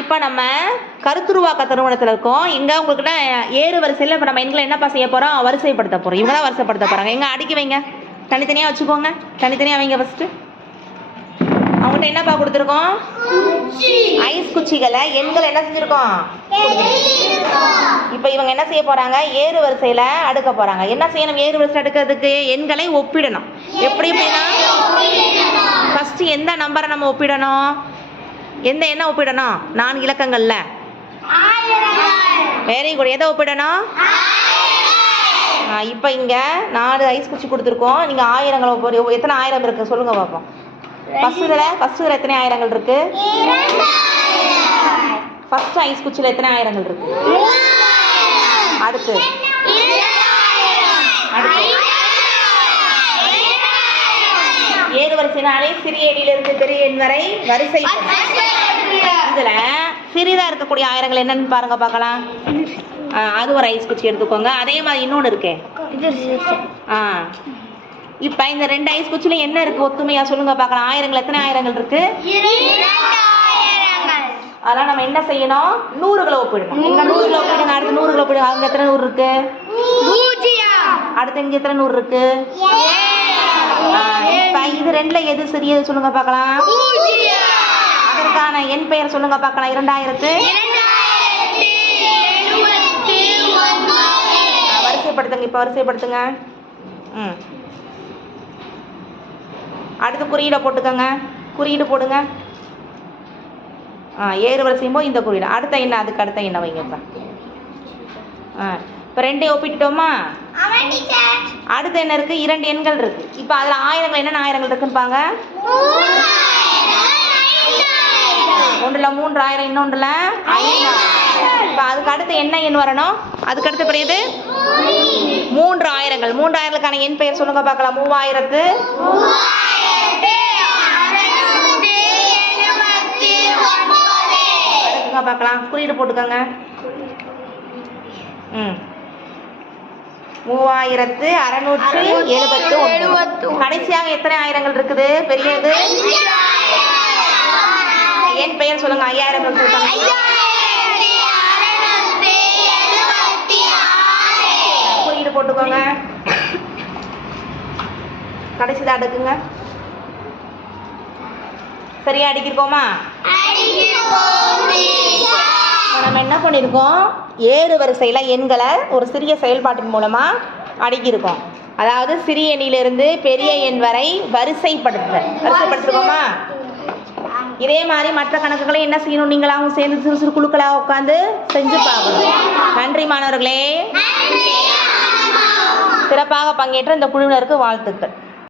இப்போ நம்ம கருத்துருவாக்க திருமணத்தில் இருக்கோம். இங்கே உங்கள்கிட்ட ஏறு வரிசையில் இப்போ நம்ம எண்களை என்னப்பா செய்ய போகிறோம் வரிசைப்படுத்த போகிறோம் இவங்க தான் வரிசைப்படுத்த போகிறாங்க எங்கே அடிக்க வைங்க. தனித்தனியாக வச்சுக்கோங்க. தனித்தனியாக வைங்க ஃபஸ்ட்டு அவங்கள்ட்ட என்னப்பா கொடுத்துருக்கோம்? ஐஸ் குச்சிகளை. எண்கள் என்ன செஞ்சுருக்கோம்? இப்போ இவங்க என்ன செய்ய போகிறாங்க ஏறு வரிசையில் அடுக்க போகிறாங்க என்ன செய்யணும்? ஏறு வரிசையில் அடுக்கிறதுக்கு எண்களை ஒப்பிடணும். எப்படி எப்படின்னா ஃபஸ்ட்டு எந்த நம்பரை நம்ம ஒப்பிடணும்? எந்த எண்ணை ஒப்பிடணும்? நான்கு இலக்கங்களில். வெரி குட் எதை ஒப்பிடணும்? இப்போ இங்கே நாலு ஐஸ் குச்சி கொடுத்துருக்கோம். நீங்கள் ஆயிரங்களை எத்தனை ஆயிரம் இருக்குது சொல்லுங்கள் பார்ப்போம் ஃபஸ்ட்டில் ஃபஸ்ட்டில் எத்தனை ஆயிரங்கள் இருக்குது ஃபஸ்ட்டு ஐஸ் குச்சியில் எத்தனை ஆயிரங்கள் இருக்குது அடுத்து. வரிசைனாலே சிறிய எண்ணிலிருந்து பெரிய எண் வரை வரிசை இதுல சிறிதா இருக்கக்கூடிய ஆயிரங்கள் என்னன்னு பாருங்க பார்க்கலாம். அது ஒரு ஐஸ் குச்சி எடுத்துக்கோங்க. அதே மாதிரி இன்னொன்று இருக்கே. ஆ. இப்போ இந்த ரெண்டு ஐஸ் குச்சியில் என்ன இருக்கு? ஒத்துமையா சொல்லுங்க பார்க்கலாம். ஆயிரங்கள் எத்தனை ஆயிரங்கள் இருக்கு? அதெல்லாம் நம்ம என்ன செய்யணும்? நூறுகளை ஒப்பிடணும். எங்க நூறுகளை ஒப்பிடுங்க. அடுத்து நூறுகளை ஒப்பிடுங்க. அங்க எத்தனை நூறு இருக்கு? அடுத்து இங்க எத்தனை நூறு இருக்கு? இது ரெண்டுல எது சிறியது சொல்லுங்க பார்க்கலாம். அதற்கான என் பெயர் சொல்லுங்க பார்க்கலாம். இரண்டாயிரத்து. வரிசைப்படுத்துங்க இப்போ வரிசைப்படுத்துங்க. ம். அடுத்து குறியீடை போட்டுக்கோங்க. குறியீடு போடுங்க. ஆ ஏறு வரிசையும் போது இந்த குறியீடு. அடுத்த எண்ணெய் அதுக்கு அடுத்த எண்ணெய் வைங்க இப்போ. ஆ இப்போ ரெண்டையும் ஒப்பிட்டுட்டோமா? அடுத்து என்ன இருக்குது இரண்டு எண்கள் இருக்குது இப்போ அதில் ஆயிரங்கள் என்னென்ன ஆயிரங்கள் இருக்குன்னு பாங்க ஒன்றில் மூன்றாயிரம் இன்னொன்றில் ஐந்தாயிரம். இப்போ அதுக்கு அடுத்து என்ன எண் வரணும்? அதுக்கு அடுத்து பிறகு மூன்று ஆயிரங்கள் மூன்றாயிரங்களுக்கான எண் பெயர் சொல்லுங்க பார்க்கலாம். மூவாயிரத்து பார்க்கலாம். குறியீடு போட்டுக்கோங்க. ம். மூவாயிரத்து அறநூற்று எழுபத்து ஒன்று. கடைசியாக எத்தனை ஆயிரங்கள் இருக்குது? பெரியது? என் பெயர் சொல்லுங்க. ஐயாயிரம் குறியீடு போட்டுக்கோங்க. கடைசியில் அடுக்குங்க. சரியா நம்ம என்ன பண்ணியிருக்கோம் ஏறு வரிசையில் எண்களை ஒரு சிறிய செயல்பாட்டின் மூலமாக அடுக்கியிருக்கோம். அதாவது சிறிய எண்ணிலிருந்து பெரிய எண் வரை வரிசைப்படுத்துதல். வரிசைப்படுத்திருக்கோமா? இதே மாதிரி மற்ற கணக்குகளை என்ன செய்யணும்? நீங்களாகவும் சேர்ந்து சிறு சிறு குழுக்களாக உட்காந்து செஞ்சு பார்க்கணும். நன்றி மாணவர்களே. சிறப்பாக பங்கேற்ற இந்த குழுவினருக்கு வாழ்த்துக்கள்.